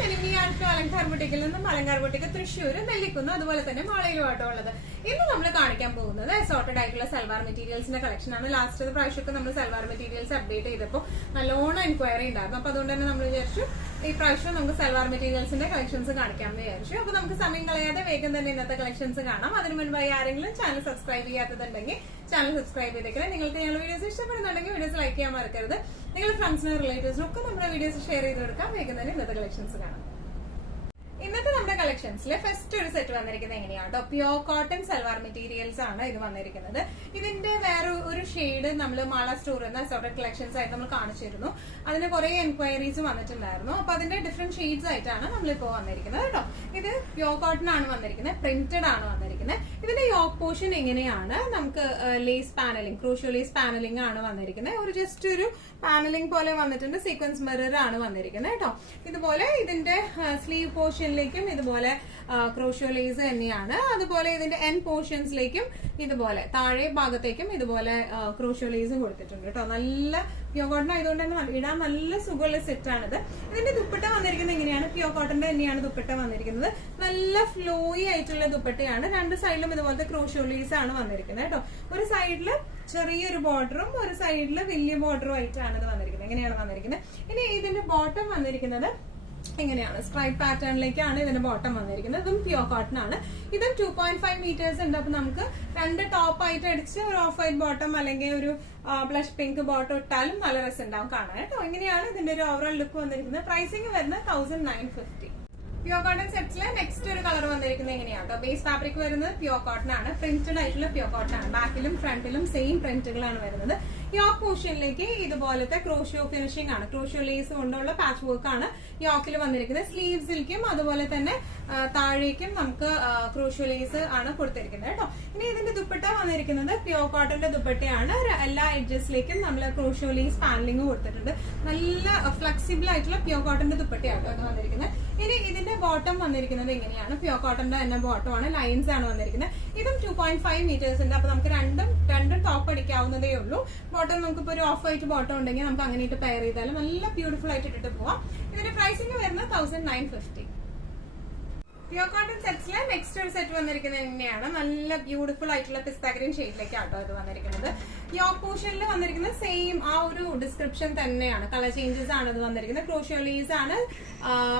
അലങ്കാർ ബുട്ടിക്കിൽ നിന്നും അലങ്കാർ ബുട്ടിക്ക് തൃശ്ശൂർ നെല്ലിക്കുന്ന് അതുപോലെ തന്നെ മാളയിലുമായിട്ടോ ഉള്ളത്. ഇന്ന് നമ്മൾ കാണിക്കാൻ പോകുന്നത് അസോർട്ടഡ് ആയിട്ടുള്ള സൽവാർ മെറ്റീരിയൽസിന്റെ കളക്ഷൻ ആണ്. ലാസ്റ്റ് പ്രാവശ്യമൊക്കെ നമ്മൾ സൽവാർ മെറ്റീരിയൽസ് അപ്ഡേറ്റ് ചെയ്തപ്പോൾ നല്ലോണം എൻക്വയറി ഉണ്ടായിരുന്നു. അപ്പൊ അതുകൊണ്ട് തന്നെ നമ്മൾ വിചാരിച്ചു ഈ പ്രാവശ്യം നമുക്ക് സൽവാർ മെറ്റീരിയൽസിന്റെ കളക്ഷൻസ് കാണിക്കാമെന്ന് വിചാരിച്ചു. അപ്പൊ നമുക്ക് സമയം കളയാതെ വേഗം തന്നെ ഇന്നത്തെ കളക്ഷൻസ് കാണാം. അതിന് മുൻപായി ആരെങ്കിലും ചാനൽ സബ്സ്ക്രൈബ് ചെയ്യാത്തതുണ്ടെങ്കിൽ ചാനൽ സബ്സ്ക്രൈബ് ചെയ്തേക്കണേ. നിങ്ങൾക്ക് ഞങ്ങളുടെ വീഡിയോസ് ഇഷ്ടപ്പെടുന്നുണ്ടെങ്കിൽ വീഡിയോസ് ലൈക്ക് ചെയ്യാൻ മറക്കരുത്. നിങ്ങൾ ഫ്രണ്ട്സിനും റിലേറ്റീവ്സിനും ഒക്കെ നമ്മുടെ വീഡിയോസ് ഷെയർ ചെയ്ത് കൊടുക്കാം. വേഗം തന്നെ ഇന്നത്തെ കളക്ഷൻസ് കാണാം. ഇന്നത്തെ നമ്മുടെ കളക്ഷൻസിലെ ഫസ്റ്റ് ഒരു സെറ്റ് വന്നിരിക്കുന്നത് എങ്ങനെയാട്ടോ, പ്യോർ കോട്ടൺ സൽവാർ മെറ്റീരിയൽസ് ആണ് ഇത് വന്നിരിക്കുന്നത്. ഇതിന്റെ വേറെ ഒരു ഷെയ്ഡ് നമ്മൾ മാള സ്റ്റോറിൽ നിന്ന് അസോർട്ടഡ് കളക്ഷൻസ് ആയിട്ട് നമ്മൾ കാണിച്ചിരുന്നു. അതിന് കുറെ എൻക്വയറീസ് വന്നിട്ടുണ്ടായിരുന്നു. അപ്പൊ അതിന്റെ ഡിഫറെന്റ് ഷെയ്ഡ്സ് ആയിട്ടാണ് നമ്മളിപ്പോ വന്നിരിക്കുന്നത് കേട്ടോ. ഇത് പ്യോർ കോട്ടൺ ആണ് വന്നിരിക്കുന്നത്, പ്രിന്റഡ് ആണ് വന്നിരിക്കുന്നത്. ഇതിന്റെ യോക്ക് പോർഷൻ എങ്ങനെയാണ്, നമുക്ക് lace panelling, crucial lace panelling ആണ് വന്നിരിക്കുന്നത്. ഒരു ജസ്റ്റ് ഒരു പാനലിംഗ് പോലെ വന്നിട്ടുണ്ട്. സീക്വൻസ് മിറർ ആണ് വന്നിരിക്കുന്നത് കേട്ടോ. ഇതുപോലെ ഇതിന്റെ സ്ലീവ് പോർഷനിലേക്കും ഇതുപോലെ ക്രോഷ്യോ ലേസ് തന്നെയാണ്. അതുപോലെ ഇതിന്റെ എൻ പോർഷൻസിലേക്കും ഇതുപോലെ താഴെ ഭാഗത്തേക്കും ഇതുപോലെ ക്രോഷ്യോ ലേസ് കൊടുത്തിട്ടുണ്ട് കേട്ടോ. നല്ല പ്യോർ കോട്ടൺ ആയതുകൊണ്ട് തന്നെ ഇടാൻ നല്ല സുഖമുള്ള സെറ്റ് ആണിത്. ഇതിന്റെ ദുപ്പട്ട വന്നിരിക്കുന്നത് എങ്ങനെയാണ്, പ്യോർ കോട്ടന്റെ തന്നെയാണ് ദുപ്പട്ട വന്നിരിക്കുന്നത്. നല്ല ഫ്ലോയി ആയിട്ടുള്ള ദുപ്പട്ടയാണ്. രണ്ട് സൈഡിലും ഇതുപോലത്തെ ക്രോഷ്യോ ലേസ് ആണ് വന്നിരിക്കുന്നത് കേട്ടോ. ഒരു സൈഡില് ചെറിയൊരു ബോർഡറും ഒരു സൈഡില് വലിയ ബോർഡറും ആയിട്ടാണ് ഇത് വന്നിരിക്കുന്നത്. എങ്ങനെയാണ് വന്നിരിക്കുന്നത്. ഇനി ഇതിന്റെ ബോട്ടം വന്നിരിക്കുന്നത് എങ്ങനെയാണ്, സ്ട്രൈപ്പ് പാറ്റേണിലേക്കാണ് ഇതിന്റെ ബോട്ടം വന്നിരിക്കുന്നത്. ഇതും പ്യോർ കോട്ടൺ ആണ്. ഇതും 2.5 മീറ്റേഴ്സ് ഉണ്ട്. അപ്പൊ നമുക്ക് രണ്ട് ടോപ്പ് ആയിട്ട് അടിച്ച് ഒരു ഓഫ് വൈറ്റ് ബോട്ടം അല്ലെങ്കിൽ ഒരു ബ്ലഷ് പിങ്ക് ബോട്ടം ഇട്ടാലും നല്ല രസം ഉണ്ടാവും കാണാൻ കേട്ടോ. ഇങ്ങനെയാണ് ഇതിന്റെ ഒരു ഓവറോൾ ലുക്ക് വന്നിരിക്കുന്നത്. പ്രൈസിംഗ് വരുന്നത് 1950. പ്യോർ കോട്ടൺ സെറ്റ്സിലെ നെക്സ്റ്റ് ഒരു കളർ വന്നിരിക്കുന്നത് എങ്ങനെയാട്ടോ, ബേസ് ഫാബ്രിക് വരുന്നത് പ്യോർ കോട്ടൺ ആണ്. പ്രിന്റഡ് ആയിട്ടുള്ള പ്യോർ കോട്ടൺ ആണ്. ബാക്കിലും ഫ്രണ്ടിലും സെയിം പ്രിന്റുകളാണ് വരുന്നത്. യോക്ക് പോർഷനിലേക്ക് ഇതുപോലത്തെ ക്രോഷ്യോ ഫിനിഷിംഗ് ആണ്, ക്രോഷ്യോ ലേസ് കൊണ്ടുള്ള പാച്ച് വർക്ക് ആണ് യോക്കിൽ വന്നിരിക്കുന്നത്. സ്ലീവ്സിലേക്കും അതുപോലെ തന്നെ താഴേക്കും നമുക്ക് ക്രോഷ്യോ ലേസ് ആണ് കൊടുത്തിരിക്കുന്നത് കേട്ടോ. ഇനി ഇതിന്റെ ദുപ്പട്ട വന്നിരിക്കുന്നത് പ്യോർ കോട്ടന്റെ ദുപ്പട്ടയാണ്. എല്ലാ എഡ്ജസിലേക്കും നമ്മൾ ക്രോഷ്യോ ലേസ് പാനലിംഗ് കൊടുത്തിട്ടുണ്ട്. നല്ല ഫ്ലെക്സിബിൾ ആയിട്ടുള്ള പ്യോർ കോട്ടന്റെ ദുപ്പട്ടയാണ് അത് വന്നിരിക്കുന്നത്. ഇനി ഇതിന്റെ ബോട്ടം വന്നിരിക്കുന്നത് എങ്ങനെയാണ്, പ്യോർ കോട്ടന്റെ തന്നെ ബോട്ടം ആണ്, ലൈൻസ് ആണ് വന്നിരിക്കുന്നത്. ഇതും 2.5 മീറ്റേഴ്സ് ഉണ്ട്. അപ്പൊ നമുക്ക് രണ്ടും ടോപ്പ് അടിക്കാവുന്നതേ ഉള്ളൂ. ബോട്ടം നമുക്ക് ഇപ്പോൾ ഒരു ഓഫ് വൈറ്റ് ബോട്ടം ഉണ്ടെങ്കിൽ നമുക്ക് അങ്ങനെ ഇട്ട് പെയർ ചെയ്താലും നല്ല ബ്യൂട്ടിഫുൾ ആയിട്ട് ഇട്ടിട്ട് പോവാം. ഇതിന്റെ പ്രൈസിംഗ് വരുന്നത് 1950. പ്യോർ കോട്ടൺ സെറ്റ്സിലെ നെക്സ്റ്റ് ഒരു സെറ്റ് വന്നിരിക്കുന്നത് എങ്ങനെയാണ്, നല്ല ബ്യൂട്ടിഫുൾ ആയിട്ടുള്ള പിസ്ത ഗ്രീൻ ഷെയ്ഡിലേക്കാട്ടോ ഇത് വന്നിരിക്കുന്നത്. യോക്ക് പോർഷനിൽ വന്നിരിക്കുന്നത് സെയിം ആ ഒരു ഡിസ്ക്രിപ്ഷൻ തന്നെയാണ്. കളർ ചേഞ്ചസ് ആണ് ഇത് വന്നിരിക്കുന്നത്. ക്രോഷ്യോ ലേസ് ആണ്,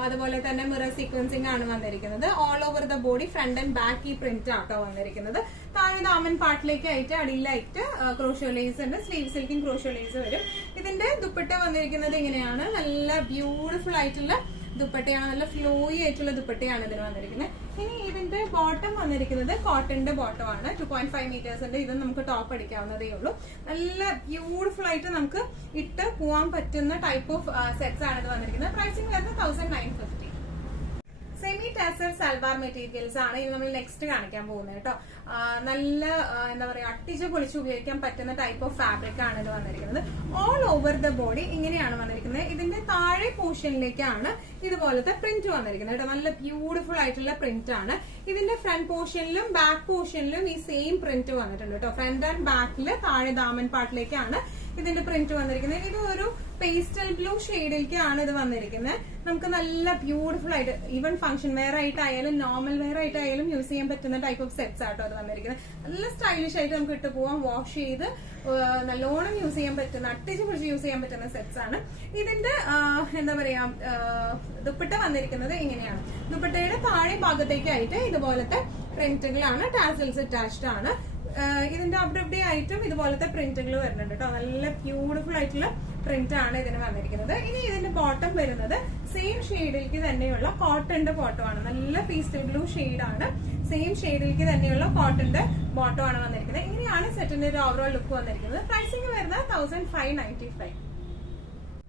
അതുപോലെ തന്നെ മിറർ സീക്വൻസിംഗ് ആണ് വന്നിരിക്കുന്നത്. All over the body front and back ഈ പ്രിന്റ് ആട്ടോ വന്നിരിക്കുന്നത്. താഴെ ദാമൻ പാർട്ടിലേക്കായിട്ട് അടിയിലായിട്ട് ക്രോഷ്യോ ലേസ് ഉണ്ട്. സ്ലീവ്സിലേക്കും ക്രോഷ്യോ ലേസ് വരും. ഇതിന്റെ ദുപ്പട്ട വന്നിരിക്കുന്നത് എങ്ങനെയാണ്, നല്ല ബ്യൂട്ടിഫുൾ ആയിട്ടുള്ള ദുപ്പട്ടയാണ്, നല്ല ഫ്ലോയി ആയിട്ടുള്ള ദുപ്പട്ടയാണ് ഇതിന് വന്നിരിക്കുന്നത്. ഇനി ഇതിന്റെ ബോട്ടം വന്നിരിക്കുന്നത് കോട്ടന്റെ ബോട്ടം ആണ്. 2.5 മീറ്റേഴ്സ് ഉണ്ട്. ഇത് നമുക്ക് ടോപ്പ് അടിക്കാവുന്നതേ ഉള്ളൂ. നല്ല ബ്യൂട്ടിഫുൾ ആയിട്ട് നമുക്ക് ഇട്ട് പോവാൻ പറ്റുന്ന ടൈപ്പ് ഓഫ് സെറ്റ്സ് ആണ് ഇത് വന്നിരിക്കുന്നത്. പ്രൈസിംഗ് വരുന്നത് 1950. സെമി ടാസർ സൽവാർ മെറ്റീരിയൽസ് ആണ് ഇത് നമ്മൾ നെക്സ്റ്റ് കാണിക്കാൻ പോകുന്നത് കേട്ടോ. നല്ല എന്താ പറയാ, അട്ടിച്ച് പൊളിച്ച് ഉപയോഗിക്കാൻ പറ്റുന്ന ടൈപ്പ് ഓഫ് ഫാബ്രിക് ആണ് ഇത് വന്നിരിക്കുന്നത്. ഓൾ ഓവർ ദ ബോഡി ഇങ്ങനെയാണ് വന്നിരിക്കുന്നത്. ഇതിന്റെ താഴെ പോർഷനിലേക്കാണ് ഇതുപോലത്തെ പ്രിന്റ് വന്നിരിക്കുന്നത് കേട്ടോ. നല്ല ബ്യൂട്ടിഫുൾ ആയിട്ടുള്ള പ്രിന്റ് ആണ്. ഇതിന്റെ ഫ്രണ്ട് പോർഷനിലും ബാക്ക് പോർഷനിലും ഈ സെയിം പ്രിന്റ് വന്നിട്ടുണ്ട് കേട്ടോ. ഫ്രണ്ട് ആൻഡ് ബാക്കില് താഴെ ദാമൻ പാർട്ടിലേക്കാണ് ഇതിന്റെ പ്രിന്റ് വന്നിരിക്കുന്നത്. ഇത് ഒരു പേസ്റ്റൽ ബ്ലൂ ഷെയ്ഡിലേക്കാണ് ഇത് വന്നിരിക്കുന്നത്. നമുക്ക് നല്ല ബ്യൂട്ടിഫുൾ ആയിട്ട് ഈവൻ ഫംഗ്ഷൻ വെയർ ആയിട്ടായാലും നോർമൽ വെയർ ആയിട്ടായാലും യൂസ് ചെയ്യാൻ പറ്റുന്ന ടൈപ്പ് ഓഫ് സെറ്റ്സ് ആട്ടോ അത് വന്നിരിക്കുന്നത്. നല്ല സ്റ്റൈലിഷ് ആയിട്ട് നമുക്ക് ഇട്ട് പോവാം. വാഷ് ചെയ്ത് നല്ലോണം യൂസ് ചെയ്യാൻ പറ്റുന്ന, അട്ടിച്ച് പിടിച്ച് യൂസ് ചെയ്യാൻ പറ്റുന്ന സെറ്റ്സ് ആണ്. ഇതിന്റെ എന്താ പറയാ, ദുപ്പട്ട വന്നിരിക്കുന്നത് ഇങ്ങനെയാണ്. ദുപ്പട്ടയുടെ താഴെ ഭാഗത്തേക്കായിട്ട് ഇതുപോലത്തെ പ്രിന്റുകളാണ്, ടാസൽസ് അറ്റാച്ച്ഡ് ആണ്. ഇതിന്റെ അവിടെ ആയിട്ടും ഇതുപോലത്തെ പ്രിന്റുകൾ വരുന്നുണ്ട് കേട്ടോ. നല്ല ബ്യൂട്ടിഫുൾ ആയിട്ടുള്ള പ്രിന്റ് ആണ് ഇതിന് വന്നിരിക്കുന്നത്. ഇനി ഇതിന്റെ ബോട്ടം വരുന്നത് സെയിം ഷെയ്ഡിലേക്ക് തന്നെയുള്ള കോട്ടന്റെ ബോട്ടം ആണ്. നല്ല പീസ്റ്റൽ ബ്ലൂ ഷെയ്ഡാണ്. സെയിം ഷെയ്ഡിലേക്ക് തന്നെയുള്ള കോട്ടന്റെ ബോട്ടം ആണ് വന്നിരിക്കുന്നത്. ഇങ്ങനെയാണ് സെറ്റിന്റെ ഒരു ഓവറോൾ ലുക്ക് വന്നിരിക്കുന്നത്. പ്രൈസിംഗ് വരുന്നത് 1595.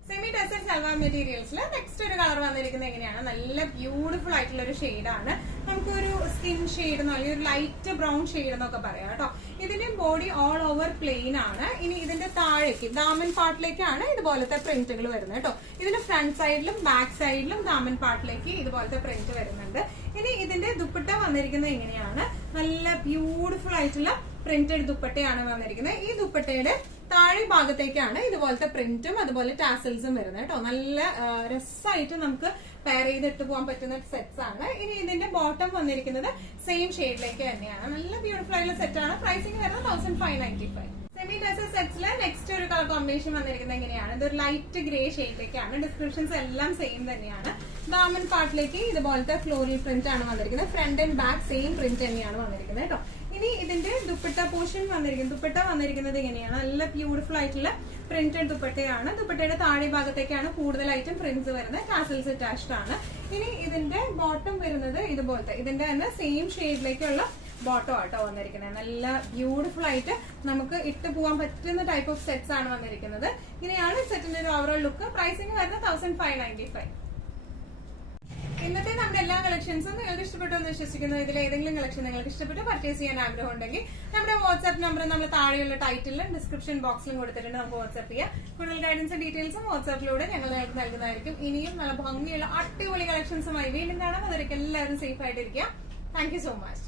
സെമി ടെസർ സൽവാർ മെറ്റീരിയൽസിൽ നെക്സ്റ്റ് ഒരു കളർ വന്നിരിക്കുന്നത് എങ്ങനെയാണ്, നല്ല ബ്യൂട്ടിഫുൾ ആയിട്ടുള്ള ഒരു ഷെയ്ഡാണ്. നമുക്കൊരു സ്കിൻ ഷെയ്ഡ് എന്നോ അല്ലെങ്കിൽ ഒരു ലൈറ്റ് ബ്രൗൺ ഷെയ്ഡ് എന്നൊക്കെ പറയാം കേട്ടോ. ഇതിന്റെ ബോഡി ഓൾ ഓവർ പ്ലെയിൻ ആണ്. ഇനി ഇതിന്റെ താഴേക്ക് ദാമൻ പാർട്ടിലേക്കാണ് ഇതുപോലത്തെ പ്രിന്റുകൾ വരുന്നത് കേട്ടോ. ഇതിന്റെ ഫ്രണ്ട് സൈഡിലും ബാക്ക് സൈഡിലും ദാമൻ പാർട്ടിലേക്ക് ഇതുപോലത്തെ പ്രിന്റ് വരുന്നുണ്ട്. ഇനി ഇതിന്റെ ദുപ്പട്ട വന്നിരിക്കുന്നത് എങ്ങനെയാണ്, നല്ല ബ്യൂട്ടിഫുൾ ആയിട്ടുള്ള പ്രിന്റഡ് ദുപ്പട്ടയാണ് വന്നിരിക്കുന്നത്. ഈ ദുപ്പട്ടയുടെ താഴെ ഭാഗത്തേക്കാണ് ഇതുപോലത്തെ പ്രിന്റും അതുപോലെ ടാസൽസും വരുന്നത് കേട്ടോ. നല്ല രസമായിട്ട് നമുക്ക് പെയർ ചെയ്തിട്ട് പോകാൻ പറ്റുന്ന സെറ്റ്സ് ആണ്. ഇനി ഇതിന്റെ ബോട്ടം വന്നിരിക്കുന്നത് സെയിം ഷെയ്ഡിലേക്ക് തന്നെയാണ്. നല്ല ബ്യൂട്ടിഫുൾ ആയിട്ടുള്ള സെറ്റ് ആണ്. പ്രൈസിംഗ് വരുന്നത് 1595. സെമി ടാസൽ സെറ്റ്സില് നെക്സ്റ്റ് ഒരു കളർ കോമ്പിനേഷൻ വന്നിരിക്കുന്നത് എങ്ങനെയാണ്? ഇതൊരു ലൈറ്റ് ഗ്രേ ഷെയ്ഡിലേക്കാണ്. ഡിസ്ക്രിപ്ഷൻസ് എല്ലാം സെയിം തന്നെയാണ്. ദാമൻ പാർട്ടിലേക്ക് ഇതുപോലത്തെ ഫ്ലോറൽ പ്രിന്റ് ആണ് വന്നിരിക്കുന്നത്. Front and back same print തന്നെയാണ് വന്നിരിക്കുന്നത് കേട്ടോ. ഇനി ഇതിന്റെ ദുപ്പട്ട പോർഷൻ വന്നിരിക്കുന്നത്, ദുപ്പട്ട വന്നിരിക്കുന്നത് ഇങ്ങനെയാണ്. നല്ല ബ്യൂട്ടിഫുൾ ആയിട്ടുള്ള പ്രിന്റഡ് ദുപ്പട്ടയാണ്. ദുപ്പട്ടയുടെ താഴെ ഭാഗത്തേക്കാണ് കൂടുതലായിട്ടും പ്രിന്റ്സ് വരുന്നത്. ടാസൽസ് അറ്റാച്ച്ഡ് ആണ്. ഇനി ഇതിന്റെ ബോട്ടം വരുന്നത് ഇതുപോലത്തെ, ഇതിന്റെ തന്നെ സെയിം ഷെയ്ഡിലേക്കുള്ള ബോട്ടം ആട്ടോ വന്നിരിക്കുന്നത്. നല്ല ബ്യൂട്ടിഫുൾ ആയിട്ട് നമുക്ക് ഇട്ട് പോകാൻ പറ്റുന്ന ടൈപ്പ് ഓഫ് സെറ്റ്സ് ആണ് വന്നിരിക്കുന്നത്. ഇങ്ങനെയാണ് സെറ്റിന്റെ ഒരു ഓവറോൾ ലുക്ക്. പ്രൈസിംഗ് വരുന്നത് 1595. ഇന്നത്തെ നമ്മുടെ എല്ലാ കളക്ഷൻസും നിങ്ങൾക്ക് ഇഷ്ടപ്പെട്ടു എന്ന് വിശ്വസിക്കുന്നു. ഇതിൽ ഏതെങ്കിലും കളക്ഷൻ നിങ്ങൾക്ക് ഇഷ്ടപ്പെട്ട് പർച്ചേസ് ചെയ്യാൻ ആഗ്രഹം ഉണ്ടെങ്കിൽ നമ്മുടെ വാട്സ്ആപ്പ് നമ്പർ നമ്മൾ താഴെയുള്ള ടൈറ്റിലും ഡിസ്ക്രിപ്ഷൻ ബോക്സിലും കൊടുത്തിട്ടുണ്ട്. നമുക്ക് വാട്സ്ആപ്പ് ചെയ്യാം. കൂടുതൽ ഗൈഡൻസ് ഡീറ്റെയിൽസും വാട്സ്ആപ്പിലൂടെ ഞങ്ങൾ നിങ്ങൾക്ക് നൽകുന്നതായിരിക്കും. ഇനിയും നല്ല ഭംഗിയുള്ള അടിപൊളി കളക്ഷൻസുമായി വീണ്ടും കാണാം. അതൊക്കെ എല്ലാവരും സേഫ് ആയിട്ടിരിക്കുക. Thank you so much.